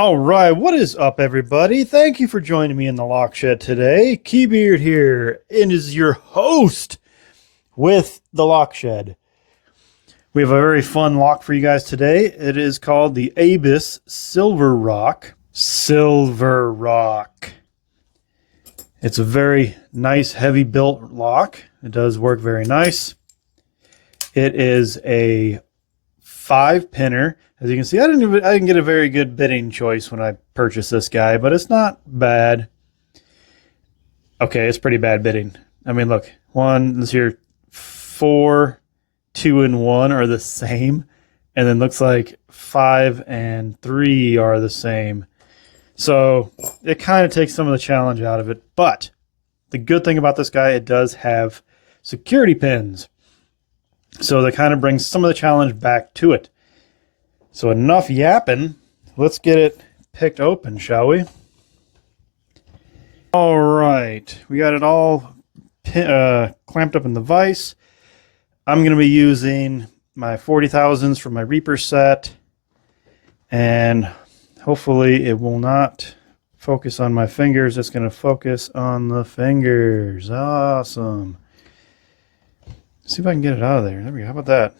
All right, what is up, everybody? Thank you for joining me in the lock shed today. Keybeard here, and is your host with the lock shed. We have a very fun lock for you guys today. It is called the Abyss Silver Rock. Silver Rock. It's a very nice, heavy built lock. It does work very nice. It is a 5-pinner. As you can see, I didn't get a very good bidding choice when I purchased this guy, but it's not bad. Okay, it's pretty bad bidding. I mean, look, this here, 4, 2, and 1 are the same, and then looks like 5 and 3 are the same. So it kind of takes some of the challenge out of it. But the good thing about this guy, it does have security pins. So that kind of brings some of the challenge back to it. So enough yapping. Let's get it picked open, shall we? All right. We got it all clamped up in the vise. I'm going to be using my 40,000s for my Reaper set. And hopefully it will not focus on my fingers. It's going to focus on the fingers. Awesome. Let's see if I can get it out of there. There we go. How about that?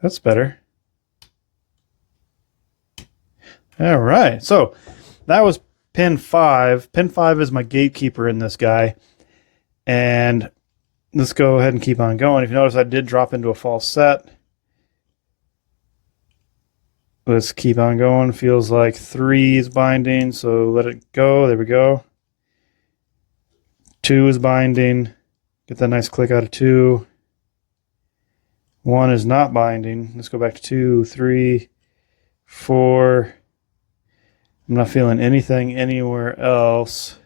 That's better. All right. So that was pin 5. Pin 5 is my gatekeeper in this guy. And let's go ahead and keep on going. If you notice, I did drop into a false set. Let's keep on going. Feels like 3 is binding, so let it go. There we go. 2 is binding. Get that nice click out of 2. 1 is not binding. Let's go back to 2, 3, 4. I'm not feeling anything anywhere else.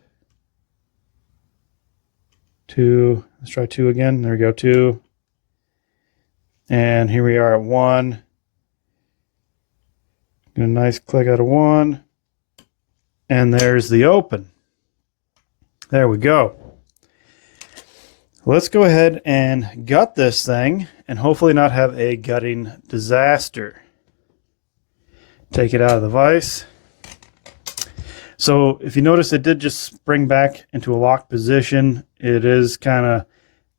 2. Let's try 2 again. There we go, 2. And here we are at 1. Get a nice click out of 1. And there's the open. There we go. Let's go ahead and gut this thing and hopefully not have a gutting disaster. Take it out of the vise. So if you notice, it did just spring back into a locked position. It is kind of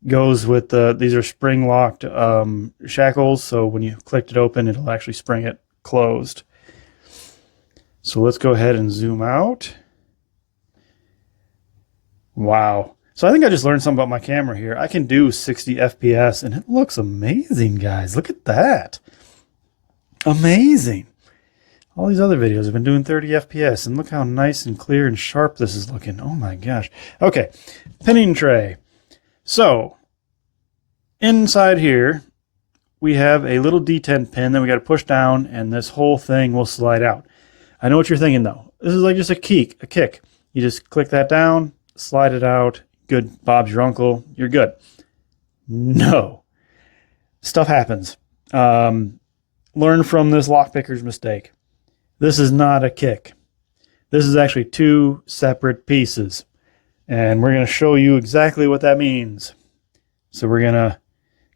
goes with these are spring locked shackles. So when you clicked it open, it'll actually spring it closed. So let's go ahead and zoom out. Wow. So I think I just learned something about my camera here. I can do 60 FPS and it looks amazing, guys. Look at that. Amazing. All these other videos have been doing 30 FPS and look how nice and clear and sharp this is looking. Oh my gosh. Okay, pinning tray. So inside here, we have a little D10 pin that we got to push down and this whole thing will slide out. I know what you're thinking though. This is like just a kick. You just click that down, slide it out. Good, Bob's your uncle, you're good. No. Stuff happens. Learn from this Lockpickers mistake. This is not a kick. This is actually 2 separate pieces. And we're going to show you exactly what that means. So we're going to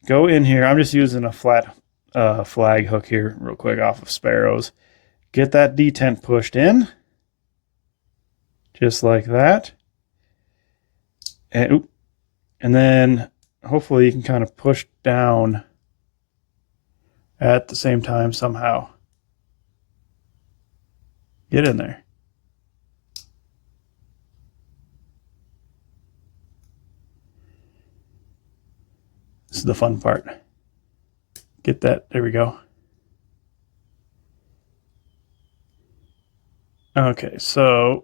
go in here. I'm just using a flat flag hook here real quick off of Sparrows. Get that detent pushed in. Just like that. And then hopefully you can kind of push down at the same time somehow. Get in there. This is the fun part. Get that. There we go. Okay, so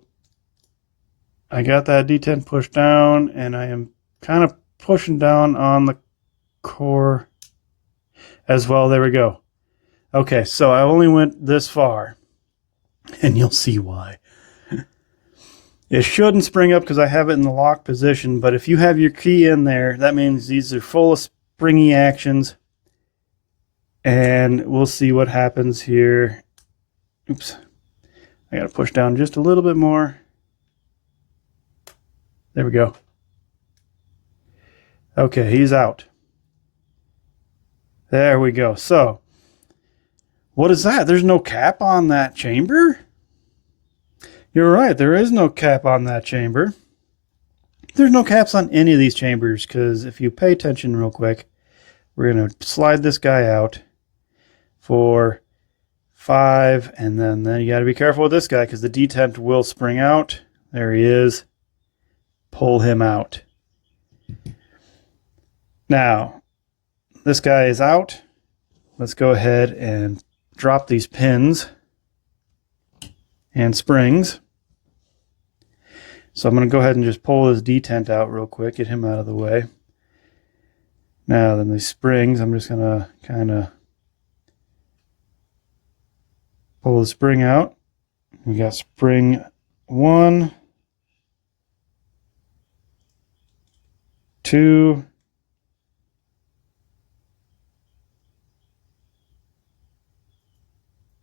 I got that D10 pushed down and I am kind of pushing down on the core as well. There we go. Okay, so I only went this far and you'll see why. It shouldn't spring up because I have it in the lock position, but if you have your key in there, that means these are full of springy actions. And we'll see what happens here. Oops. I got to push down just a little bit more. There we go. Okay, he's out. There we go. So What is that? There's no cap on that chamber? You're right, there is no cap on that chamber. There's no caps on any of these chambers, because if you pay attention real quick, we're going to slide this guy out for 5, and then you got to be careful with this guy, because the detent will spring out. There he is. Pull him out. Now, this guy is out. Let's go ahead and drop these pins and springs. So I'm going to go ahead and just pull this detent out real quick, get him out of the way. Now then these springs, I'm just going to kind of pull the spring out. We got spring 1, 2,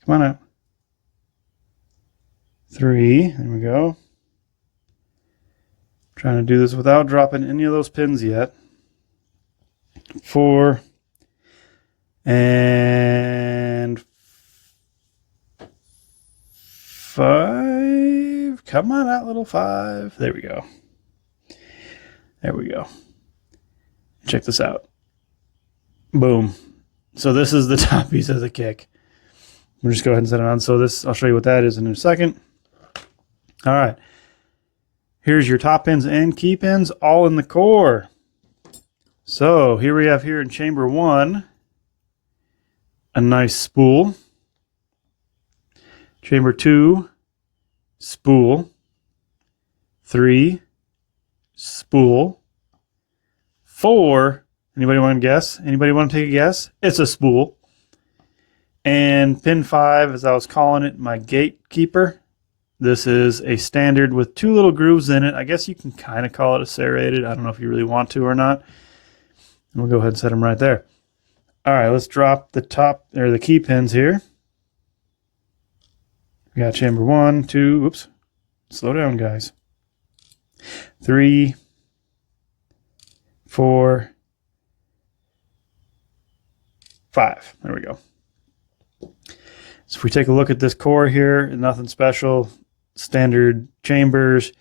come on out, 3, there we go. Trying to do this without dropping any of those pins yet. 4 and 5. Come on out, little 5. There we go. There we go. Check this out. Boom. So this is the top piece of the kick. We'll just go ahead and set it on. So this, I'll show you what that is in a second. All right. Here's your top pins and key pins all in the core. So here we have here in chamber 1, a nice spool. Chamber 2, spool. 3, spool. 4, anybody want to guess? Anybody want to take a guess? It's a spool. And pin 5, as I was calling it, my gatekeeper. This is a standard with 2 little grooves in it. I guess you can kind of call it a serrated. I don't know if you really want to or not. And we'll go ahead and set them right there. All right, let's drop the top or the key pins here. We got chamber 1, 2, oops, slow down, guys. 3, 4, 5. There we go. So if we take a look at this core here, nothing special, standard chambers.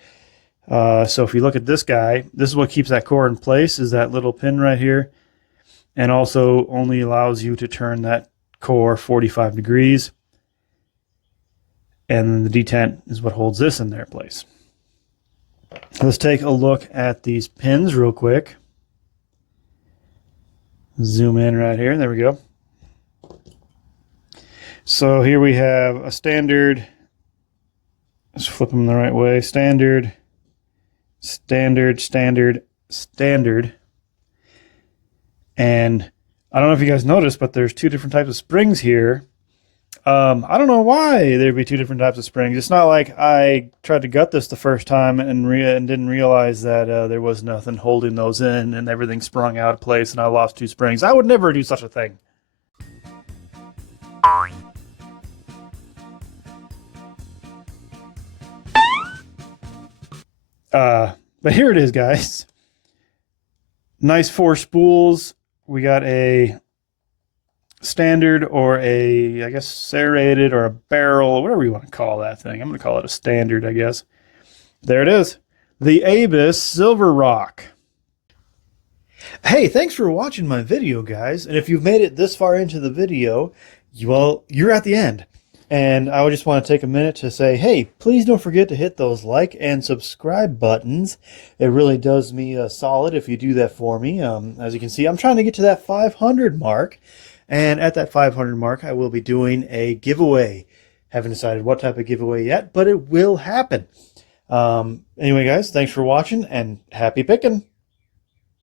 So if you look at this guy, this is what keeps that core in place, is that little pin right here, and also only allows you to turn that core 45 degrees. And then the detent is what holds this in their place. Let's take a look at these pins real quick. Zoom in right here. There we go. So here we have a standard. Let's flip them the right way. Standard, standard, standard, standard. And I don't know if you guys noticed, but there's 2 different types of springs here. I don't know why there'd be 2 different types of springs. It's not like I tried to gut this the first time and didn't realize that there was nothing holding those in and everything sprung out of place and I lost 2 springs. I would never do such a thing. But here it is, guys. Nice 4 spools. We got a standard or a, I guess, serrated or a barrel, whatever you want to call that thing. I'm going to call it a standard, I guess. There it is. The Abyss Silver Rock. Hey, thanks for watching my video, guys. And if you've made it this far into the video, you're at the end. And I would just want to take a minute to say, hey, please don't forget to hit those like and subscribe buttons. It really does me a solid if you do that for me. As you can see, I'm trying to get to that 500 mark. And at that 500 mark, I will be doing a giveaway. Haven't decided what type of giveaway yet, but it will happen. Anyway, guys, thanks for watching and happy picking.